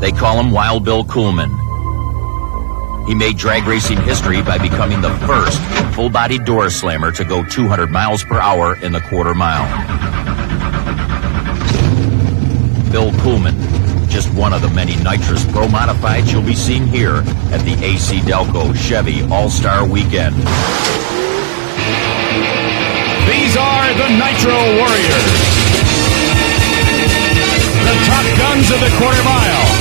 They call him Wild Bill Kuhlmann. He made drag racing history by becoming the first full-body door slammer to go 200 miles per hour in the quarter mile. Bill Kuhlmann, just one of the many Nitrous Pro Modifieds you'll be seeing here at the AC Delco Chevy All-Star Weekend. These are the Nitro Warriors, the top guns of the quarter mile.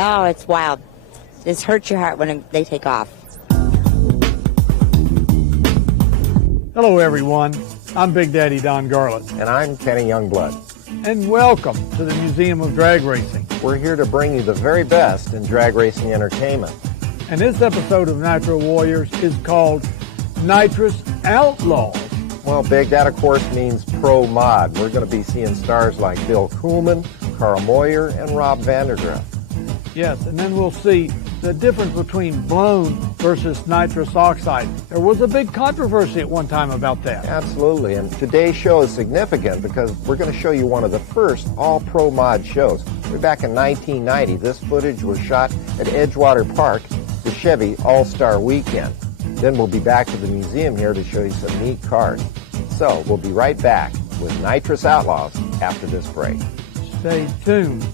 Oh, it's wild. It hurts your heart when they take off. Hello, everyone. I'm Big Daddy Don Garland. And I'm Kenny Youngblood. And welcome to the Museum of Drag Racing. We're here to bring you the very best in drag racing entertainment. And this episode of Nitro Warriors is called Nitrous Outlaws. Well, Big, that of course means pro mod. We're going to be seeing stars like Bill Kuhlmann, Carl Moyer, and Rob Vandergrift. Yes, and then we'll see the difference between blown versus nitrous oxide. There was a big controversy at one time about that. Absolutely, and today's show is significant because we're going to show you one of the first all-pro mod shows. Way back in 1990, this footage was shot at Edgewater Park, the Chevy All-Star Weekend. Then we'll be back to the museum here to show you some neat cars. So we'll be right back with Nitrous Outlaws after this break. Stay tuned.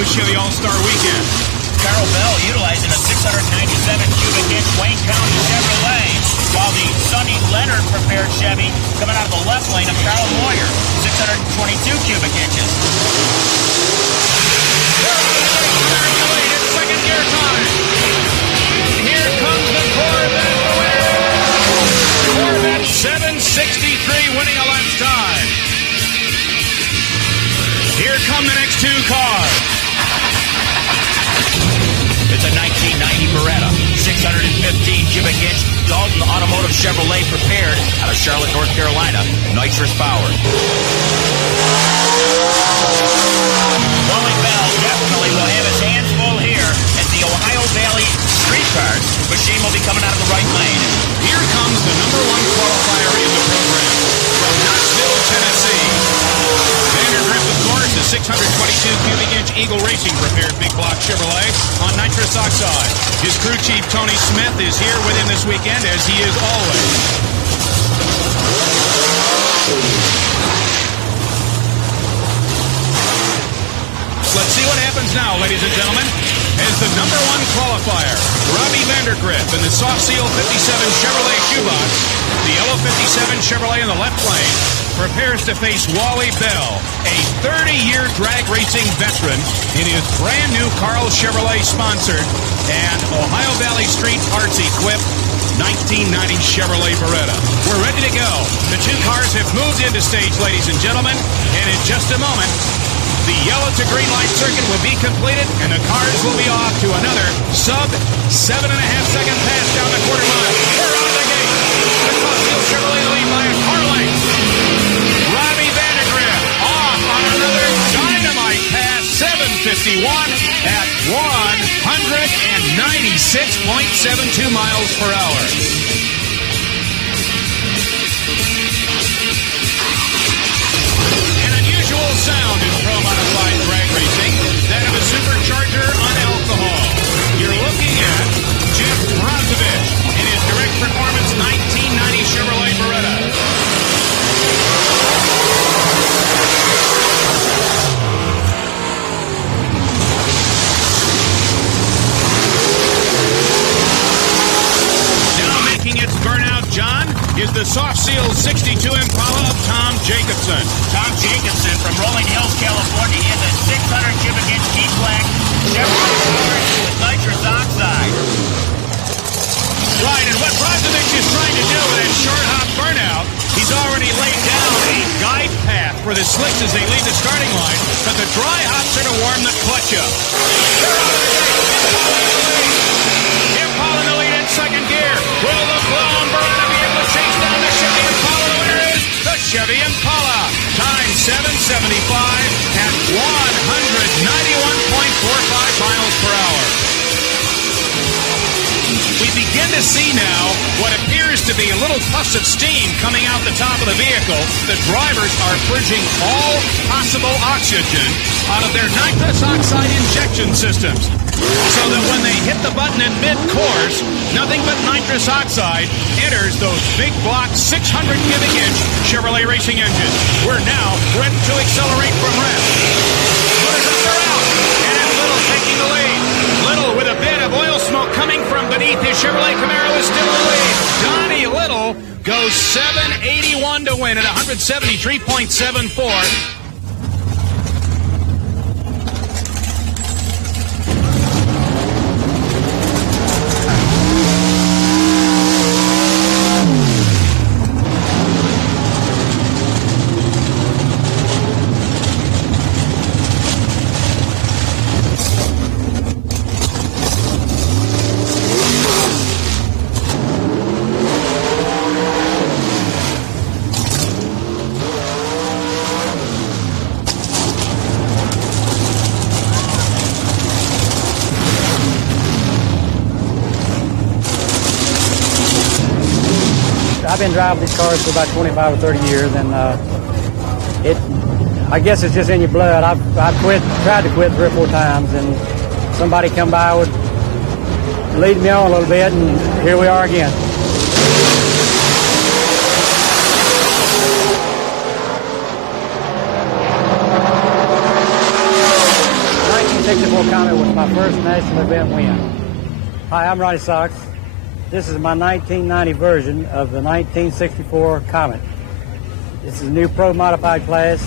Chevy All-Star Weekend. Carol Bell utilizing a 697-cubic-inch Wayne County Chevrolet, while the Sonny Leonard prepared Chevy coming out of the left lane of Carl Moyer, 622 cubic inches. It's second gear time. And here comes the Corvette. Corvette 763 winning a lap time. Here come the next two cars. It's a 1990 Beretta, 615 cubic inch Dalton Automotive Chevrolet prepared out of Charlotte, North Carolina, nitrous powered. Wally Bell definitely will have his hands full here as the Ohio Valley Street Cars machine will be coming out of the right lane. Here comes the number one qualifier in the program from Knoxville, Tennessee. Vandergrift, of course, is 622 cubic inch Eagle Racing prepared big block Chevrolet on nitrous oxide. His crew chief Tony Smith is here with him this weekend, as he is always. Let's see what happens now, ladies and gentlemen, as the number one qualifier, Robbie Vandergrift in the Soft Seal 57 Chevrolet shoebox, the yellow 57 Chevrolet in the left lane, prepares to face Wally Bell, a 30-year drag racing veteran in his brand new Carl Chevrolet sponsored and Ohio Valley Street Parts equipped 1990 Chevrolet Beretta. We're ready to go. The two cars have moved into stage, ladies and gentlemen, and in just a moment, the yellow to green light circuit will be completed and the cars will be off to another sub 7.5 second pass down the quarter mile. We're out of the gate. The Costco Chevrolet lead by a car length. Robbie Vandergrift off on another dynamite pass, 7:51 at 196.72 miles per hour. Sound in pro-modified drag racing, that of a supercharger on alcohol. You're looking at Jim Brozovich in his direct performance 1990 Chevrolet Beretta. Now making its burnout, John, is the soft seal 62 Impala of Tom Jacobson. Tom Jacobson from Rolling Hills, California, is a 600 cubic inch E-Black Chevrolet powered with nitrous oxide. Right, and what Brozovich is trying to do with that short hop burnout, he's already laid down a guide path for the slicks as they leave the starting line, but the dry hops are to warm the clutch up. They're out of the gate. Impala in the lead in second gear. Will the blown Beretta be able to chase down the Chevy Impala? The winner is the Chevy Impala. Time 7:75 at 191.45 miles per hour. We begin to see now what appears to be a little puffs of steam coming out the top of the vehicle. The drivers are purging all possible oxygen out of their nitrous oxide injection systems, so that when they hit the button in mid-course, nothing but nitrous oxide enters those big block 600 cubic inch Chevrolet racing engines. We're now ready to accelerate from rest. Motors up, they're out, and Little taking the lead. Little with a bit of oil smoke coming from beneath his Chevrolet Camaro is still in the lead. Johnny Little goes 781 to win at 173.74. I've been driving these cars for about 25 or 30 years, and I guess it's just in your blood. I've tried to quit 3 or 4 times, and somebody come by would lead me on a little bit, and here we are again. The 1964 Comet was my first national event win. Hi, I'm Ronnie Sox. This is my 1990 version of the 1964 Comet. This is a new Pro Modified class.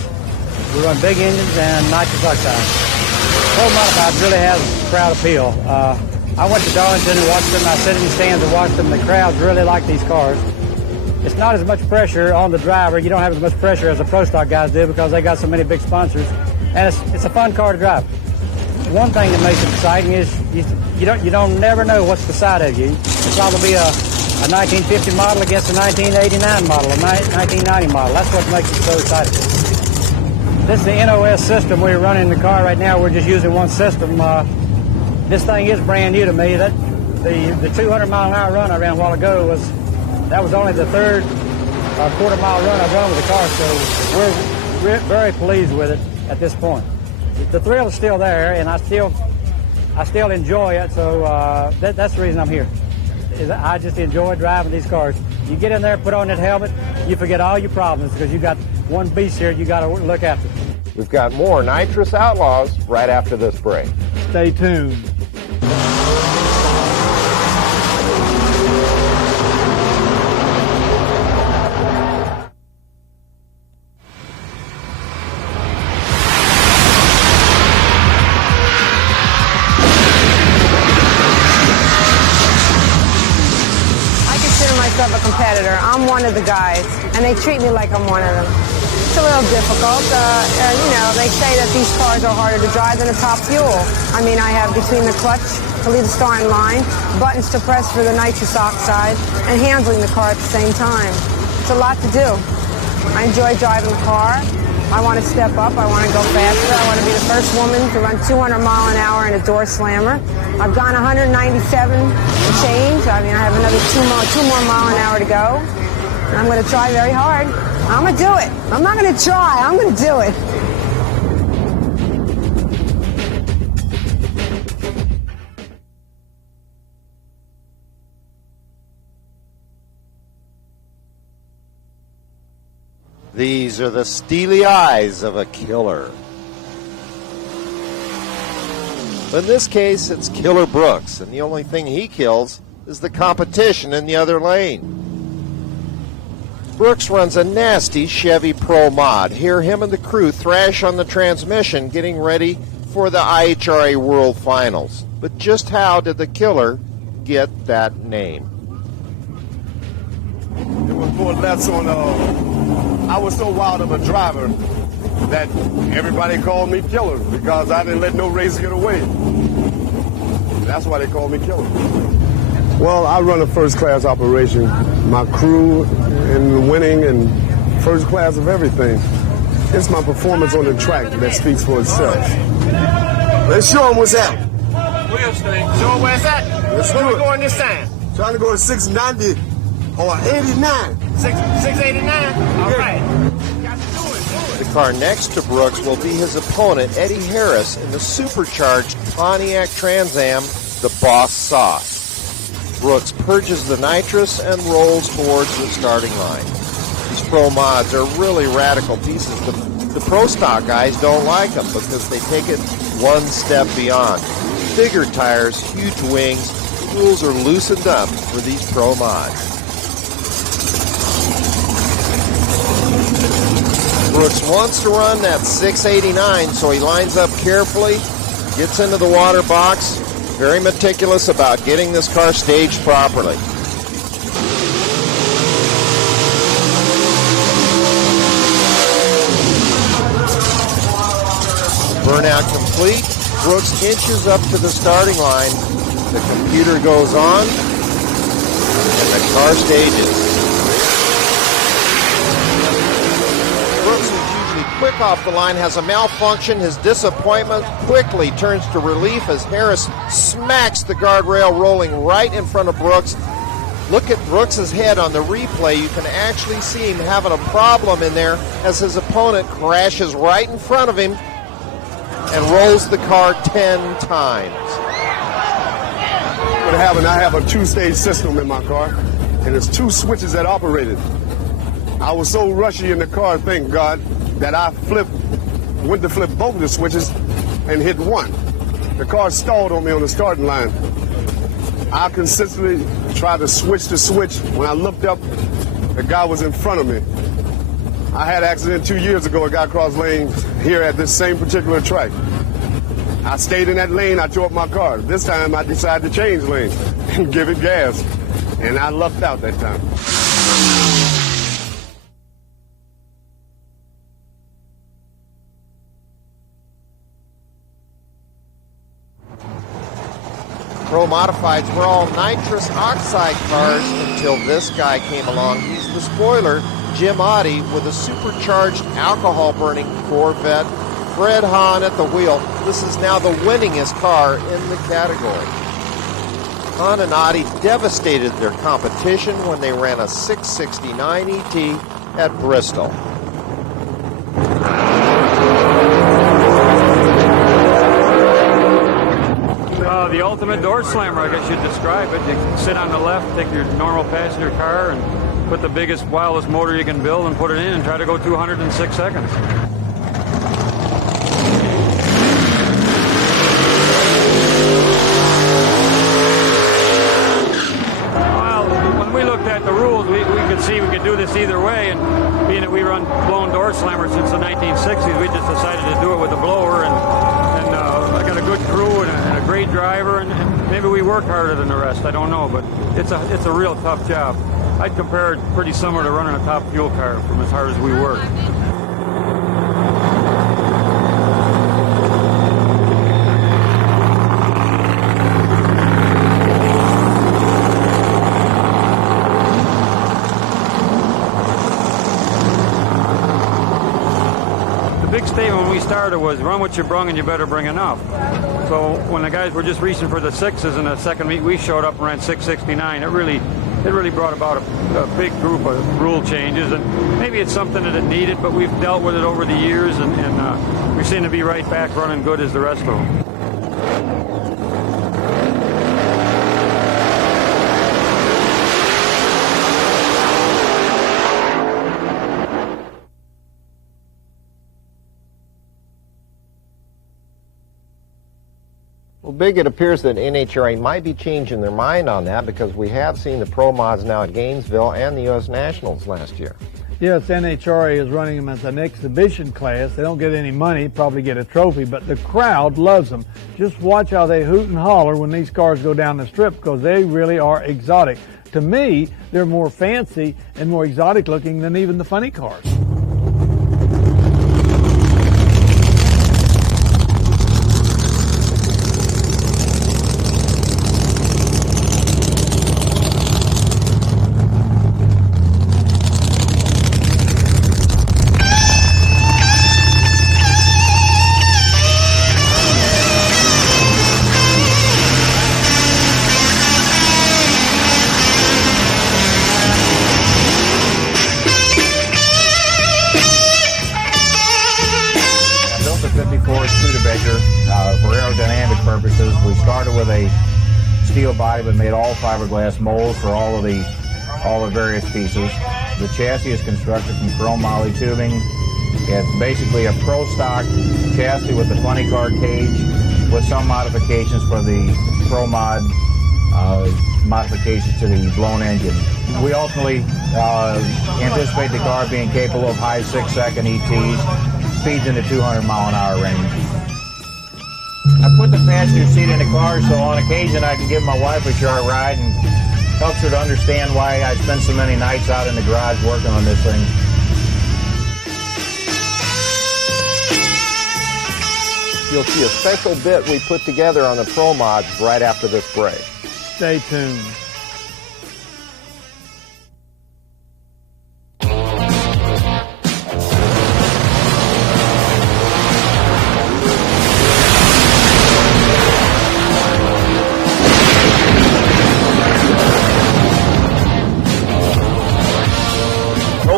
We run big engines and nitrous oxide. Pro Modified really has crowd appeal. I went to Darlington and watched them. I sat in the stands and watched them. The crowds really like these cars. It's not as much pressure on the driver. You don't have as much pressure as the Pro Stock guys do because they got so many big sponsors. And it's a fun car to drive. One thing that makes it exciting is you don't never know what's beside of you. It's probably be a 1950 model against a 1989 model, a 1990 model. That's what makes it so exciting. This is the NOS system we're running in the car right now. We're just using one system. This thing is brand new to me. That the 200 mile an hour run I ran a while ago was only the third quarter mile run I've run with the car. So we're very pleased with it at this point. The thrill is still there, and I still enjoy it. So that's the reason I'm here. I just enjoy driving these cars. You get in there, put on that helmet, you forget all your problems because you got one beast here you got to look after. We've got more Nitrous Outlaws right after this break. Stay tuned. competitor. I'm one of the guys, and they treat me like I'm one of them. It's a little difficult. You know, they say that these cars are harder to drive than a top fuel. I mean, I have between the clutch to leave the starting line, buttons to press for the nitrous oxide, and handling the car at the same time. It's a lot to do. I enjoy driving the car. I want to step up. I want to go faster. I want to be the first woman to run 200 mile an hour in a door slammer. I've gone 197 and change. I mean, I have another two more mile an hour to go. And I'm going to try very hard. I'm going to do it. I'm not going to try. I'm going to do it. These are the steely eyes of a killer. In this case, it's Killer Brooks, and the only thing he kills is the competition in the other lane. Brooks runs a nasty Chevy Pro mod. Hear him and the crew thrash on the transmission, getting ready for the IHRA World Finals. But just how did the killer get that name? It was more or less on, I was so wild of a driver that everybody called me Killer because I didn't let no race get away. That's why they called me Killer. Well, I run a first-class operation. My crew and winning and first class of everything. It's my performance on the track that speaks for itself. Let's show them what's out. We'll stay. Show them where it's at. Let's where do we it. going this time? Trying to go to 690 or 89. 689? All right. The car next to Brooks will be his opponent, Eddie Harris, in the supercharged Pontiac Trans Am, the Boss Sauce. Brooks purges the nitrous and rolls towards the starting line. These pro mods are really radical pieces. The pro stock guys don't like them because they take it one step beyond. Bigger tires, huge wings, the rules are loosened up for these pro mods. Brooks wants to run that 689, so he lines up carefully, gets into the water box, very meticulous about getting this car staged properly. Burnout complete. Brooks inches up to the starting line. The computer goes on, and the car stages. Brooks, who's usually quick off the line, has a malfunction. His disappointment quickly turns to relief as Harris smacks the guardrail, rolling right in front of Brooks. Look at Brooks's head on the replay. You can actually see him having a problem in there as his opponent crashes right in front of him and rolls the car 10 times. What happened, I have a two-stage system in my car, and there's two switches that operate it. I was so rushy in the car, thank God, that I went to flip both of the switches and hit one. The car stalled on me on the starting line. I consistently tried to switch the switch. When I looked up, the guy was in front of me. I had an accident 2 years ago. A guy crossed lanes here at this same particular track. I stayed in that lane. I tore up my car. This time I decided to change lanes and give it gas. And I lucked out that time. Pro Modifieds were all nitrous oxide cars until this guy came along. He's the spoiler, Jim Oddy, with a supercharged alcohol-burning Corvette. Fred Hahn at the wheel. This is now the winningest car in the category. Hahn and Oddy devastated their competition when they ran a 669 ET at Bristol. The ultimate door slammer, I guess you'd describe it. You can sit on the left, take your normal passenger car, and put the biggest, wildest motor you can build and put it in and try to go 206 seconds. Well, when we looked at the rules, we could see we could do this either way, and being that we run blown door slammers since the 1960s, we just decided to do it with a blower, and I got a good crew and a great driver, and maybe we work harder than the rest. I don't know, but it's a real tough job. I'd compare it pretty similar to running a top fuel car from as hard as we work. The big statement when we started was run what you brung and you better bring enough. So when the guys were just reaching for the sixes in the second meet, we showed up and ran 669. It really brought about a big group of rule changes, and maybe it's something that it needed, but we've dealt with it over the years, and we seem to be right back running good as the rest of them. Well, Big, it appears that NHRA might be changing their mind on that because we have seen the Pro Mods now at Gainesville and the U.S. Nationals last year. Yes, NHRA is running them as an exhibition class. They don't get any money, probably get a trophy, but the crowd loves them. Just watch how they hoot and holler when these cars go down the strip because they really are exotic. To me, they're more fancy and more exotic looking than even the funny cars. For aerodynamic purposes, we started with a steel body but made all fiberglass molds for all the various pieces. The chassis is constructed from chrome moly tubing. It's basically a pro stock chassis with the funny car cage with some modifications for the pro mod modifications to the blown engine. We ultimately anticipate the car being capable of high 6-second ETs, speeds in the 200-mile-an-hour range. I put the passenger seat in the car so on occasion I can give my wife a short ride and helps her to understand why I spend so many nights out in the garage working on this thing. You'll see a special bit we put together on the Pro Mods right after this break. Stay tuned.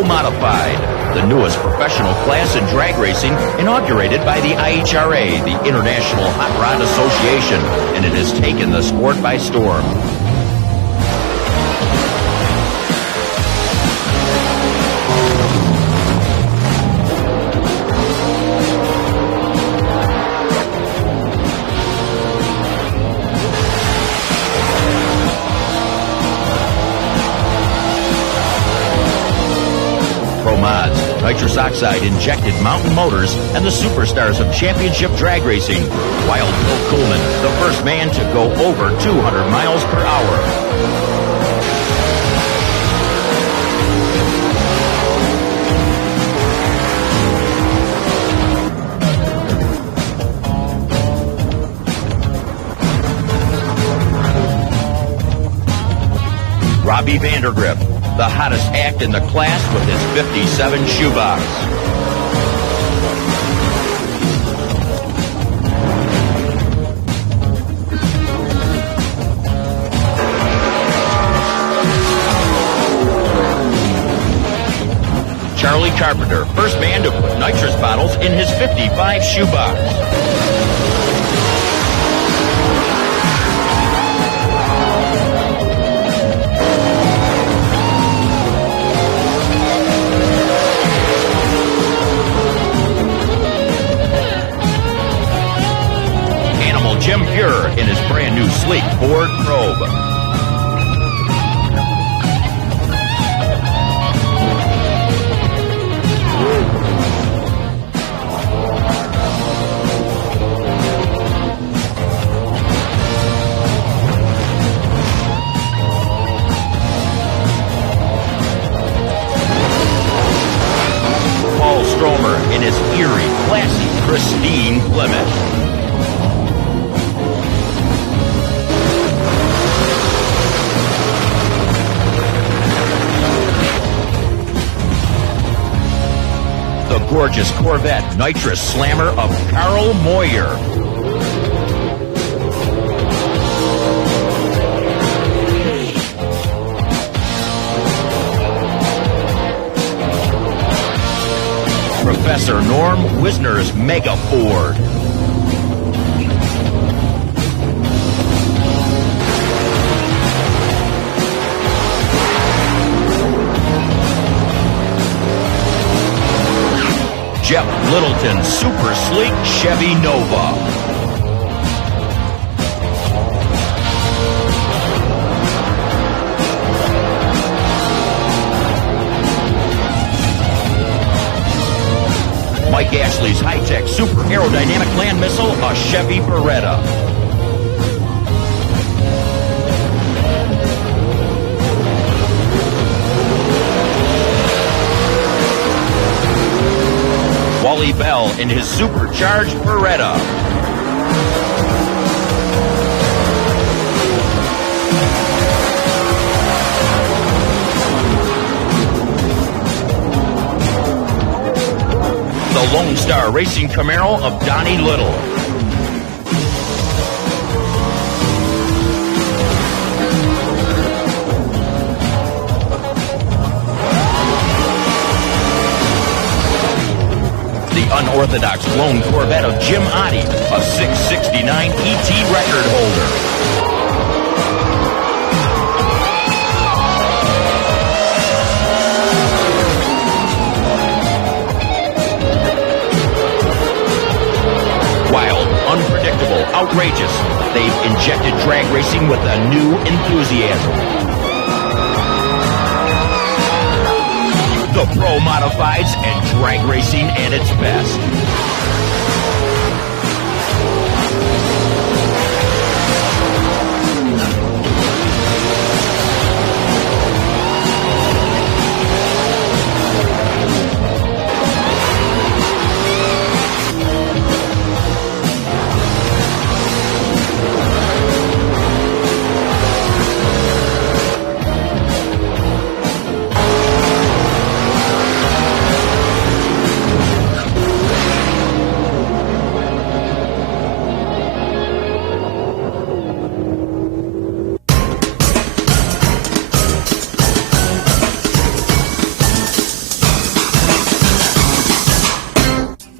Modified, the newest professional class in drag racing, inaugurated by the IHRA, the International Hot Rod Association, and it has taken the sport by storm. Nitrous Oxide injected mountain motors and the superstars of championship drag racing. Wild Bill Kuhlmann, the first man to go over 200 miles per hour. Robbie Vandergrift, the hottest act in the class with his 57 shoebox. Charlie Carpenter, first man to put nitrous bottles in his 55 shoebox. Jim Pure in his brand new sleek Ford Probe. in his eerie, classy, pristine Plymouth. The gorgeous Corvette Nitrous Slammer of Carl Moyer. Professor Norm Wizner's Mega Ford. Jeff Littleton's super sleek Chevy Nova. Mike Ashley's high-tech super aerodynamic land missile, a Chevy Beretta. Wally Bell in his supercharged Beretta. The Lone Star Racing Camaro of Donnie Little. The unorthodox lone Corvette of Jim Oddy, a 669 ET record holder. Wild, unpredictable, outrageous, they've injected drag racing with a new enthusiasm. The Pro Modifieds and drag racing at its best.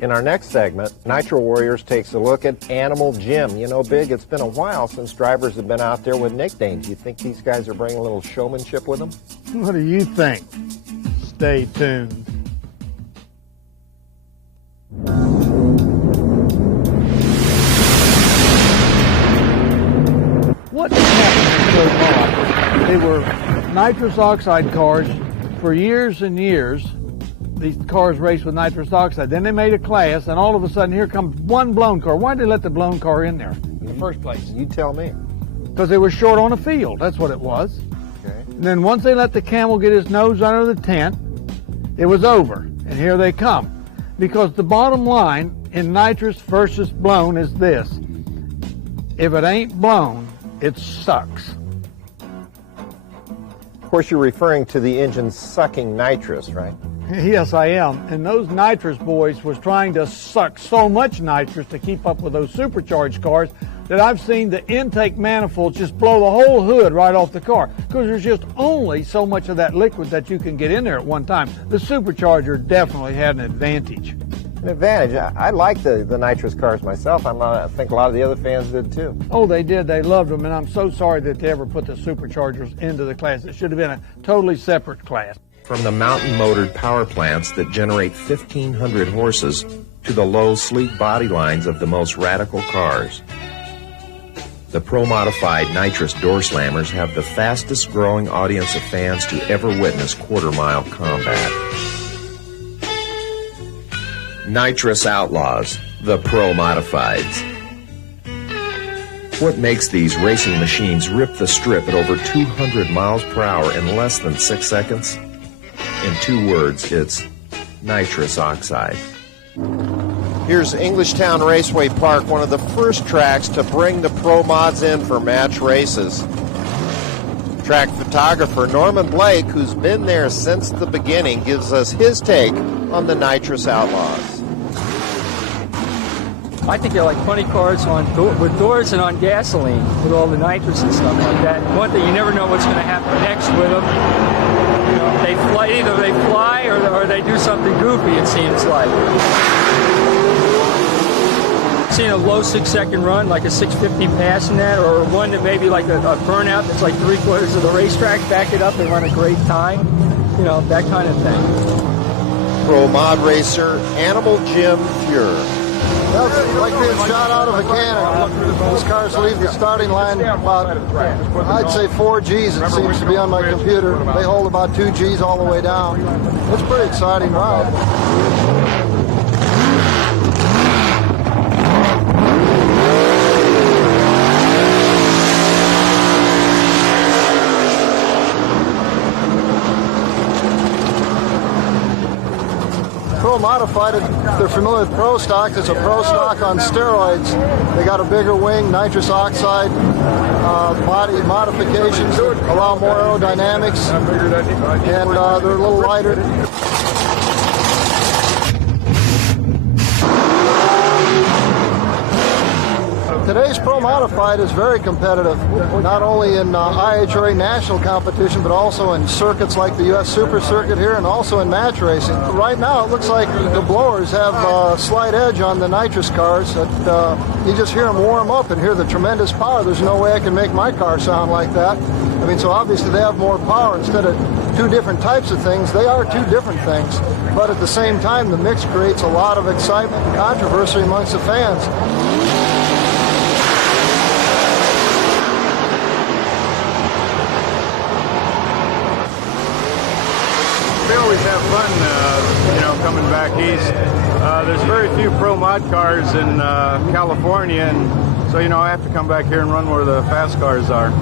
In our next segment, Nitro Warriors takes a look at Animal Jim. You know, Big, it's been a while since drivers have been out there with nicknames. You think these guys are bringing a little showmanship with them? What do you think? Stay tuned. What happened to They were nitrous oxide cars for years and years. These cars raced with nitrous oxide. Then they made a class, and all of a sudden, here comes one blown car. Why did they let the blown car in there in the first place? You tell me. Because they were short on the field. That's what it was. Okay. And then once they let the camel get his nose under the tent, it was over. And here they come. Because the bottom line in nitrous versus blown is this. If it ain't blown, it sucks. Of course, you're referring to the engine sucking nitrous, right? Yes, I am. And those nitrous boys was trying to suck so much nitrous to keep up with those supercharged cars that I've seen the intake manifolds just blow the whole hood right off the car because there's just only so much of that liquid that you can get in there at one time. The supercharger definitely had an advantage. An advantage. I like the nitrous cars myself. I think a lot of the other fans did too. Oh, they did. They loved them. And I'm so sorry that they ever put the superchargers into the class. It should have been a totally separate class. From the mountain-motored power plants that generate 1,500 horses to the low, sleek body lines of the most radical cars. The Pro-Modified Nitrous door slammers have the fastest-growing audience of fans to ever witness quarter-mile combat. Nitrous Outlaws, the Pro-Modifieds. What makes these racing machines rip the strip at over 200 miles per hour in less than 6 seconds? In 2 words, it's nitrous oxide. Here's Englishtown Raceway Park, one of the first tracks to bring the pro mods in for match races. Track photographer Norman Blake, who's been there since the beginning, gives us his take on the Nitrous Outlaws. I think they're like funny cars with doors and on gasoline with all the nitrous and stuff like that. One thing, you never know what's going to happen next with them. You know, they fly, either they fly or they do something goofy, it seems like. Seen a low 6-second run, like a 6:15 pass in that, or one that maybe like a burnout that's like 3/4 of the racetrack, back it up and run a great time. You know, that kind of thing. Pro mod racer Animal Jim Fuhrer. That's like being shot out of a cannon. These cars leave the starting line about, I'd say 4 Gs it seems to be on my computer. They hold about 2 Gs all the way down. It's a pretty exciting ride. Pro Modified, they're familiar with Pro Stock. It's a Pro Stock on steroids. They got a bigger wing, nitrous oxide, body modifications, allow more aerodynamics, and they're a little lighter. Today's Pro Modified is very competitive, not only in IHRA national competition, but also in circuits like the U.S. Super Circuit here and also in match racing. Right now, it looks like the blowers have a slight edge on the nitrous cars. You just hear them warm up and hear the tremendous power. There's no way I can make my car sound like that. I mean, so obviously they have more power. Instead of 2 different types of things, they are 2 different things. But at the same time, the mix creates a lot of excitement and controversy amongst the fans. We always have fun, coming back east. There's very few pro mod cars in California, and so, I have to come back here and run where the fast cars are.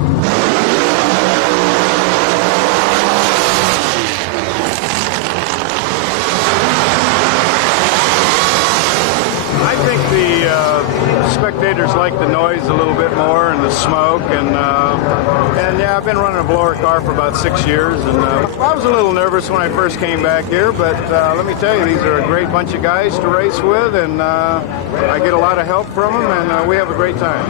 I think the spectators like the noise a little bit more and the smoke, and yeah, I've been running a blower car for about 6 years, and I was a little nervous when I first came back here, but let me tell you, these are a great bunch of guys to race with, and I get a lot of help from them, and we have a great time.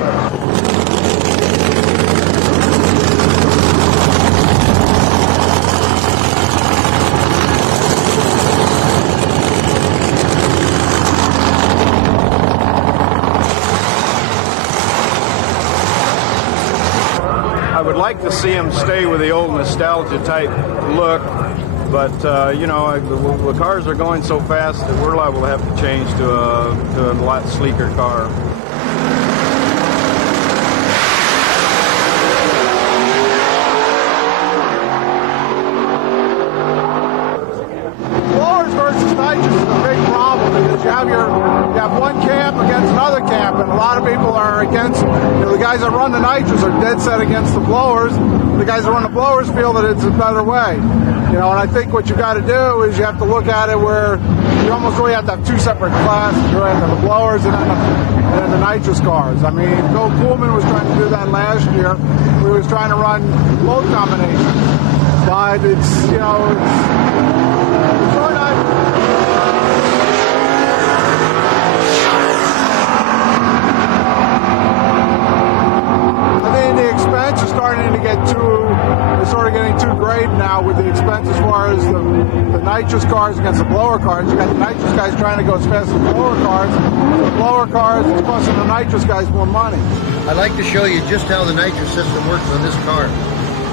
Like to see them stay with the old nostalgia type look, but the cars are going so fast that we're liable to have to change to a lot sleeker car. Blowers versus nitrous is a big problem because you have one camp against another camp, and a lot of people are against. The guys that run the nitrous are dead set against the blowers. The guys that run the blowers feel that it's a better way. And I think what you got to do is you have to look at it where you almost really have to have 2 separate classes. You have the blowers and then the nitrous cars. I mean, Bill Kuhlmann was trying to do that last year. We was trying to run load combinations, but it's really not. The expense is starting to get it's sort of getting too great now with the expense as far as the nitrous cars against the blower cars. You got the nitrous guys trying to go as fast as the blower cars. The blower cars, it's costing the nitrous guys more money. I'd like to show you just how the nitrous system works on this car.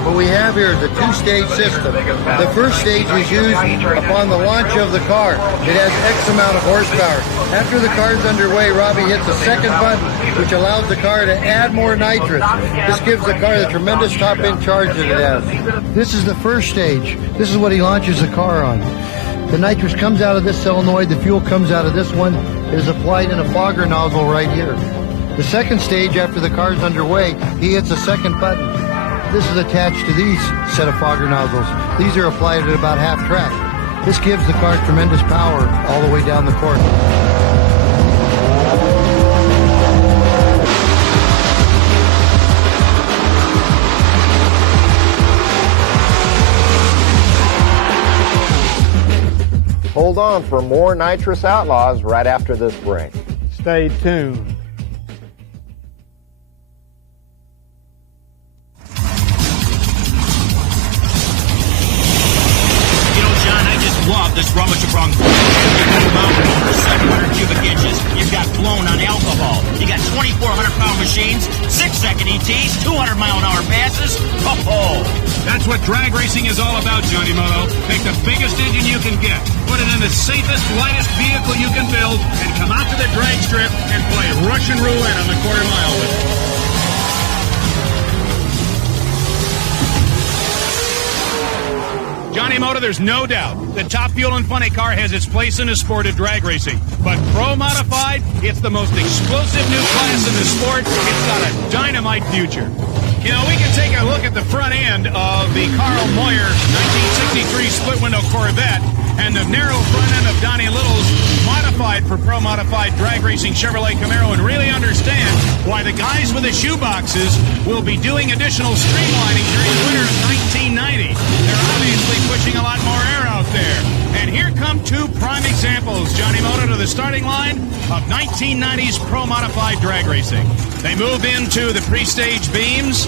What we have here is a 2-stage system. The first stage is used upon the launch of the car. It has X amount of horsepower. After the car is underway, Robbie hits the second button, which allows the car to add more nitrous. This gives the car the tremendous top-end charge that it has. This is the first stage. This is what he launches the car on. The nitrous comes out of this solenoid. The fuel comes out of this one. It is applied in a fogger nozzle right here. The second stage, after the car is underway, he hits the second button. This is attached to these set of fogger nozzles. These are applied at about half track. This gives the car tremendous power all the way down the course. Hold on for more Nitrous Outlaws right after this break. Stay tuned. Love this rummage-a-brung. You've got mountain motors, 700 cubic inches. You've got blown on alcohol. You got 2,400-pound machines, 6-second ETs, 200-mile-an-hour passes. Oh, that's what drag racing is all about, Johnny Moto. Take the biggest engine you can get, put it in the safest, lightest vehicle you can build, and come out to the drag strip and play Russian roulette on the quarter mile with it. Johnny Moto, there's no doubt the Top Fuel and Funny car has its place in the sport of drag racing. But Pro Modified, it's the most explosive new class in the sport. It's got a dynamite future. You know, we can take a look at the front end of the Carl Moyer 1963 split-window Corvette and the narrow front end of Donnie Little's modified for Pro Modified drag racing Chevrolet Camaro and really understand why the guys with the shoeboxes will be doing additional streamlining during the winter of 1990. They're obviously pushing a lot more air out there. And here come two prime examples, Johnny Moto, to the starting line of 1990's Pro Modified drag racing. They move into the pre-stage beams.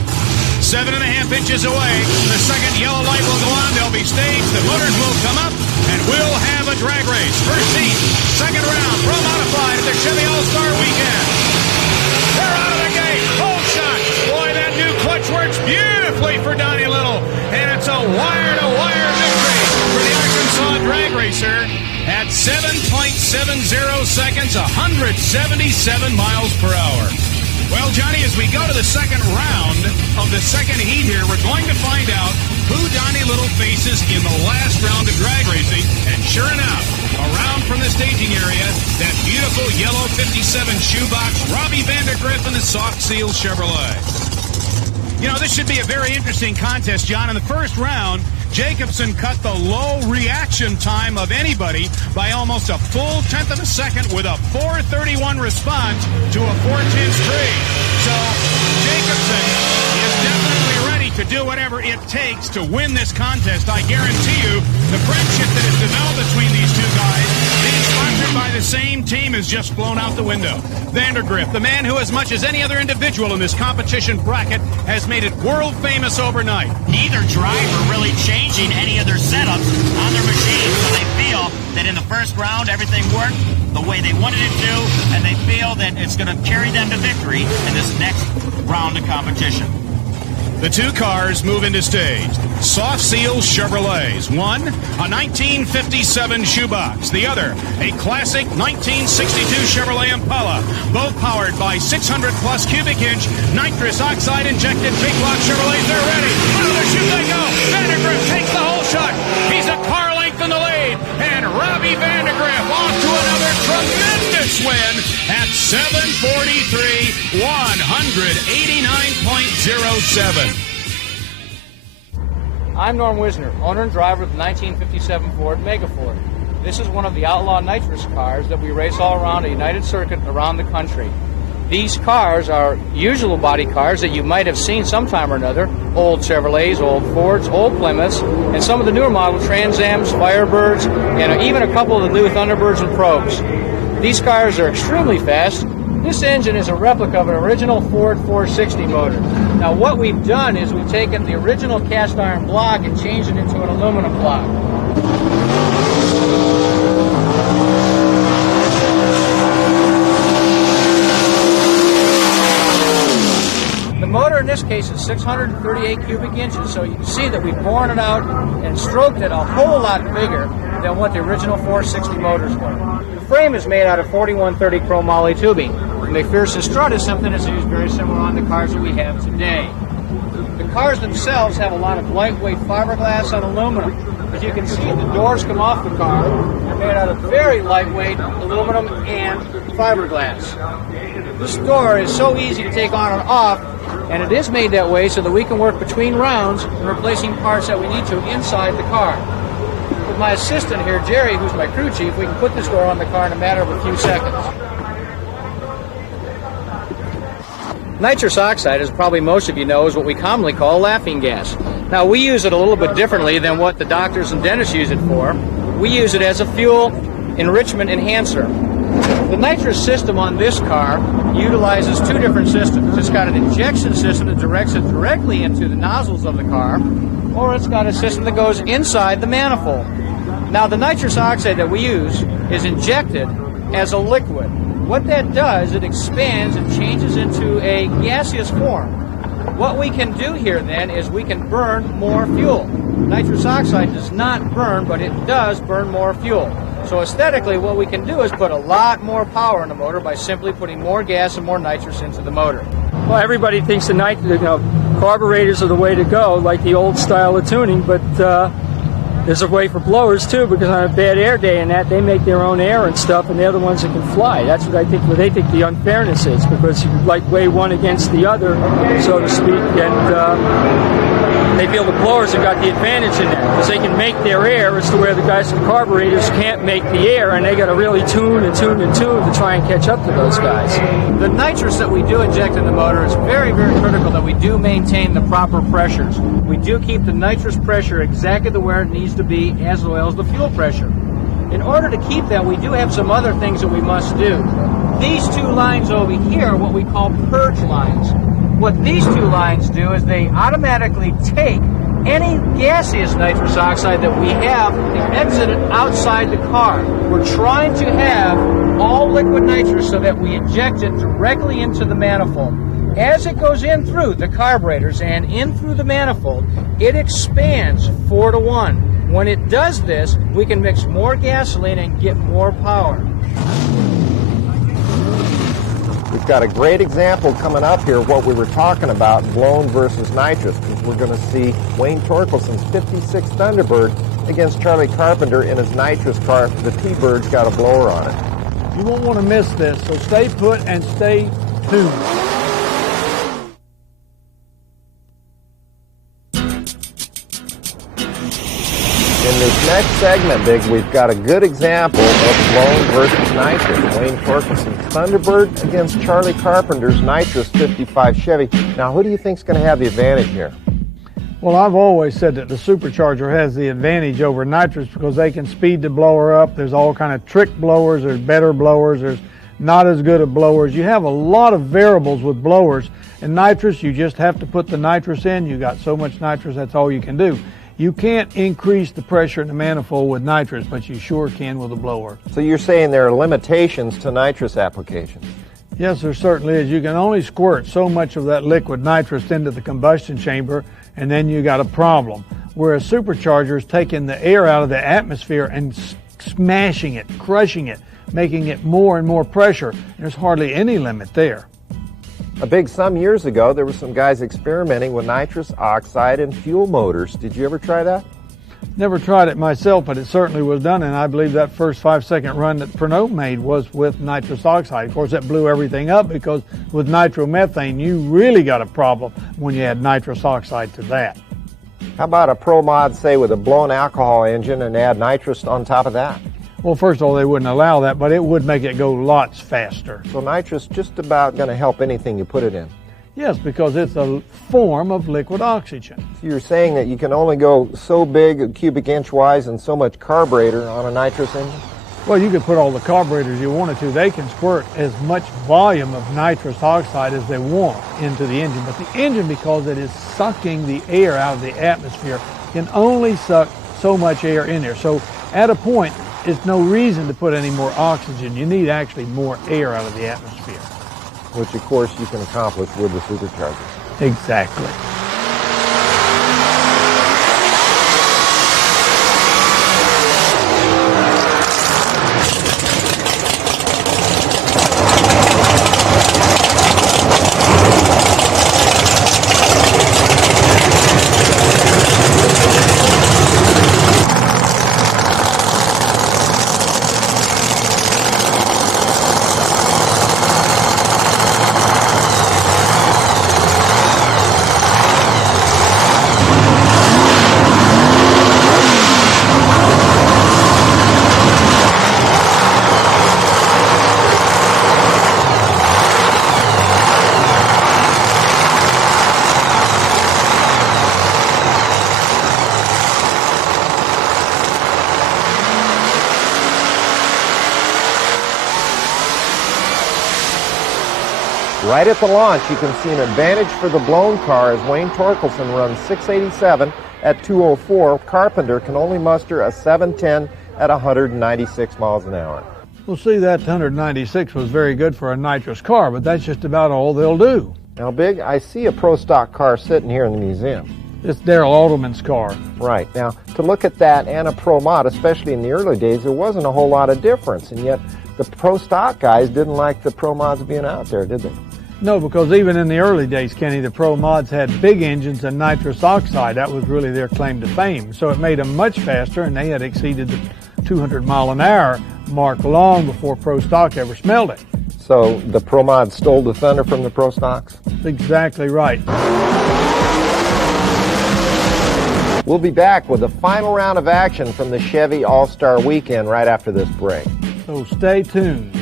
7.5 inches away. The second yellow light will go on. They'll be staged. The motors will come up, and we'll have a drag race. First heat, second round, Pro Modified at the Chevy All-Star Weekend. They're out of the gate. Hold shot. Boy, that new clutch works beautifully for Donnie Little. And it's a wire-to-wire victory for the Arkansas drag racer at 7.70 seconds, 177 miles per hour. Well, Johnny, as we go to the second round of the second heat here, we're going to find out who Donnie Little faces in the last round of drag racing. And sure enough, around from the staging area, that beautiful yellow 57 shoebox, Robbie Vandergriff in the Soft Seal Chevrolet. You know, this should be a very interesting contest, John. In the first round, Jacobson cut the low reaction time of anybody by almost a full tenth of a second with a 4:31 response to a 4:10 straight. So Jacobson is definitely ready to do whatever it takes to win this contest. I guarantee you the friendship that has developed between these two guys, being sponsored by the same team, has just blown out the window. Vandergriff, the man who, as much as any other individual in this competition bracket, has made it world famous overnight. Neither driver really changing any of their setups on their machines, so they feel that in the first round everything worked the way they wanted it to, and they feel that it's going to carry them to victory in this next round of competition. The two cars move into stage. Soft Seal Chevrolets. One, a 1957 shoebox. The other, a classic 1962 Chevrolet Impala. Both powered by 600-plus cubic inch nitrous oxide injected big block Chevrolets. They're ready. Out of the chute they go. Vandergriff takes the whole shot. He's a car length in the lead. And Robbie Vandergriff off to another tremendous win at 7:43, 189.07. I'm Norm Wizner, owner and driver of the 1957 Ford Mega Ford. This is one of the Outlaw Nitrous cars that we race all around a United Circuit around the country. These cars are usual body cars that you might have seen sometime or another. Old Chevrolets, old Fords, old Plymouths, and some of the newer model Trans Ams, Firebirds, and even a couple of the new Thunderbirds and Probes. These cars are extremely fast. This engine is a replica of an original Ford 460 motor. Now what we've done is we've taken the original cast iron block and changed it into an aluminum block. The motor in this case is 638 cubic inches, so you can see that we've borne it out and stroked it a whole lot bigger than what the original 460 motors were. The frame is made out of 4130 chromoly tubing. The McPherson strut is something that's used very similar on the cars that we have today. The cars themselves have a lot of lightweight fiberglass and aluminum. As you can see, the doors come off the car. They're made out of very lightweight aluminum and fiberglass. This door is so easy to take on and off, and it is made that way so that we can work between rounds and replacing parts that we need to inside the car. with my assistant here, Jerry, who's my crew chief, we can put this door on the car in a matter of a few seconds. Nitrous oxide, as probably most of you know, is what we commonly call laughing gas. Now, we use it a little bit differently than what the doctors and dentists use it for. We use it as a fuel enrichment enhancer. The nitrous system on this car utilizes two different systems. It's got an injection system that directs it directly into the nozzles of the car, or it's got a system that goes inside the manifold. Now, the nitrous oxide that we use is injected as a liquid. What that does, it expands and changes into a gaseous form. What we can do here then is we can burn more fuel. Nitrous oxide does not burn, but it does burn more fuel. So aesthetically, what we can do is put a lot more power in the motor by simply putting more gas and more nitrous into the motor. Well, everybody thinks the carburetors are the way to go, like the old style of tuning, but there's a way for blowers too, because on a bad air day and that, they make their own air and stuff, and they're the ones that can fly. That's what I think. What they think the unfairness is, because you like weigh one against the other, so to speak, and they feel the blowers have got the advantage in that, because they can make their air as to where the guys with carburetors can't make the air, and they got to really tune to try and catch up to those guys. The nitrous that we do inject in the motor is very, very critical that we do maintain the proper pressures. We do keep the nitrous pressure exactly to where it needs to be, as well as the fuel pressure. In order to keep that, we do have some other things that we must do. These two lines over here are what we call purge lines. What these two lines do is they automatically take any gaseous nitrous oxide that we have and exit it outside the car. We're trying to have all liquid nitrous so that we inject it directly into the manifold. As it goes in through the carburetors and in through the manifold, it expands 4 to 1. When it does this, we can mix more gasoline and get more power. We've got a great example coming up here of what we were talking about, blown versus nitrous, because we're going to see Wayne Torkelson's 56 Thunderbird against Charlie Carpenter in his nitrous car. The T-Bird's got a blower on it. You won't want to miss this, so stay put and stay tuned. In this next segment, Big, we've got a good example of blown versus nitrous. Wayne Torkelson's Thunderbird against Charlie Carpenter's nitrous 55 Chevy. Now, who do you think's going to have the advantage here? Well, I've always said that the supercharger has the advantage over nitrous because they can speed the blower up. There's all kind of trick blowers. There's better blowers. There's not as good of blowers. You have a lot of variables with blowers. And nitrous, you just have to put the nitrous in. You got so much nitrous, that's all you can do. You can't increase the pressure in the manifold with nitrous, but you sure can with a blower. So you're saying there are limitations to nitrous applications? Yes, there certainly is. You can only squirt so much of that liquid nitrous into the combustion chamber, and then you got a problem. Whereas supercharger is taking the air out of the atmosphere and smashing it, crushing it, making it more and more pressure. There's hardly any limit there. Some years ago, there were some guys experimenting with nitrous oxide and fuel motors. Did you ever try that? Never tried it myself, but it certainly was done, and I believe that first 5-second run that Pernod made was with nitrous oxide. Of course, that blew everything up because with nitromethane, you really got a problem when you add nitrous oxide to that. How about a Pro Mod, say, with a blown alcohol engine and add nitrous on top of that? Well, first of all, they wouldn't allow that, but it would make it go lots faster. So nitrous just about going to help anything you put it in? Yes, because it's a form of liquid oxygen. So you're saying that you can only go so big, cubic inch wise, and so much carburetor on a nitrous engine? Well, you could put all the carburetors you wanted to. They can squirt as much volume of nitrous oxide as they want into the engine. But the engine, because it is sucking the air out of the atmosphere, can only suck so much air in there. So at a point, there's no reason to put any more oxygen. You need actually more air out of the atmosphere. Which, of course, you can accomplish with the supercharger. Exactly. Right at the launch, you can see an advantage for the blown car as Wayne Torkelson runs 687 at 204. Carpenter can only muster a 710 at 196 miles an hour. Well, see, that 196 was very good for a nitrous car, but that's just about all they'll do. Now, Big, I see a pro stock car sitting here in the museum. It's Darrell Alderman's car. Right. Now, to look at that and a pro mod, especially in the early days, there wasn't a whole lot of difference, and yet the pro stock guys didn't like the pro mods being out there, did they? No, because even in the early days, Kenny, the pro mods had big engines and nitrous oxide. That was really their claim to fame. So it made them much faster, and they had exceeded the 200 mile an hour mark long before pro stock ever smelled it. So the pro mod stole the thunder from the pro stocks? That's exactly right. We'll be back with the final round of action from the Chevy All-Star Weekend right after this break. So stay tuned.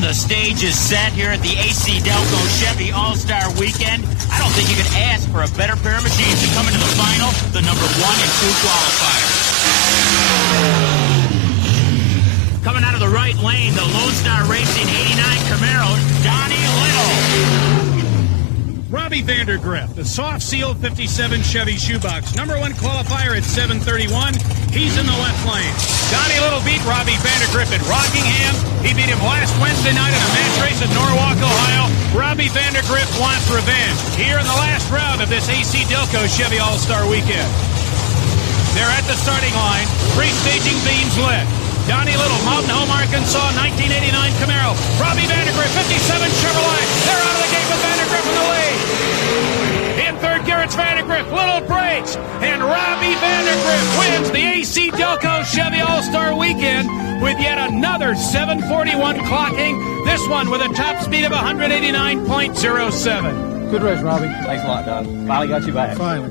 The stage is set here at the AC Delco Chevy All-Star Weekend. I don't think you could ask for a better pair of machines to come into the final, the number 1 and 2 qualifiers. Coming out of the right lane, the Lone Star Racing 89 Camaro, Donnie Little. Robbie Vandergrift, the soft seal 57 Chevy shoebox, number 1 qualifier at 7:31. He's in the left lane. Donnie Little beat Robbie Vandergrift at Rockingham. He beat him last Wednesday night in a match race at Norwalk, Ohio. Robbie Vandergrift wants revenge here in the last round of this AC Delco Chevy All-Star Weekend. They're at the starting line. 3 staging beams lit. Donnie Little, Mountain Home, Arkansas, 1989 Camaro. Robbie Vandergrift, 57 Chevrolet. They're out of the gate with Vandergrift in the lead. In third gear, it's Vandergrift. Little breaks, and Robbie Vandergrift wins the AC Delco Chevy All-Star Weekend with yet another 741 clocking. This one with a top speed of 189.07. Good race, Robbie. Thanks a lot, Doug. Finally got you back. Finally.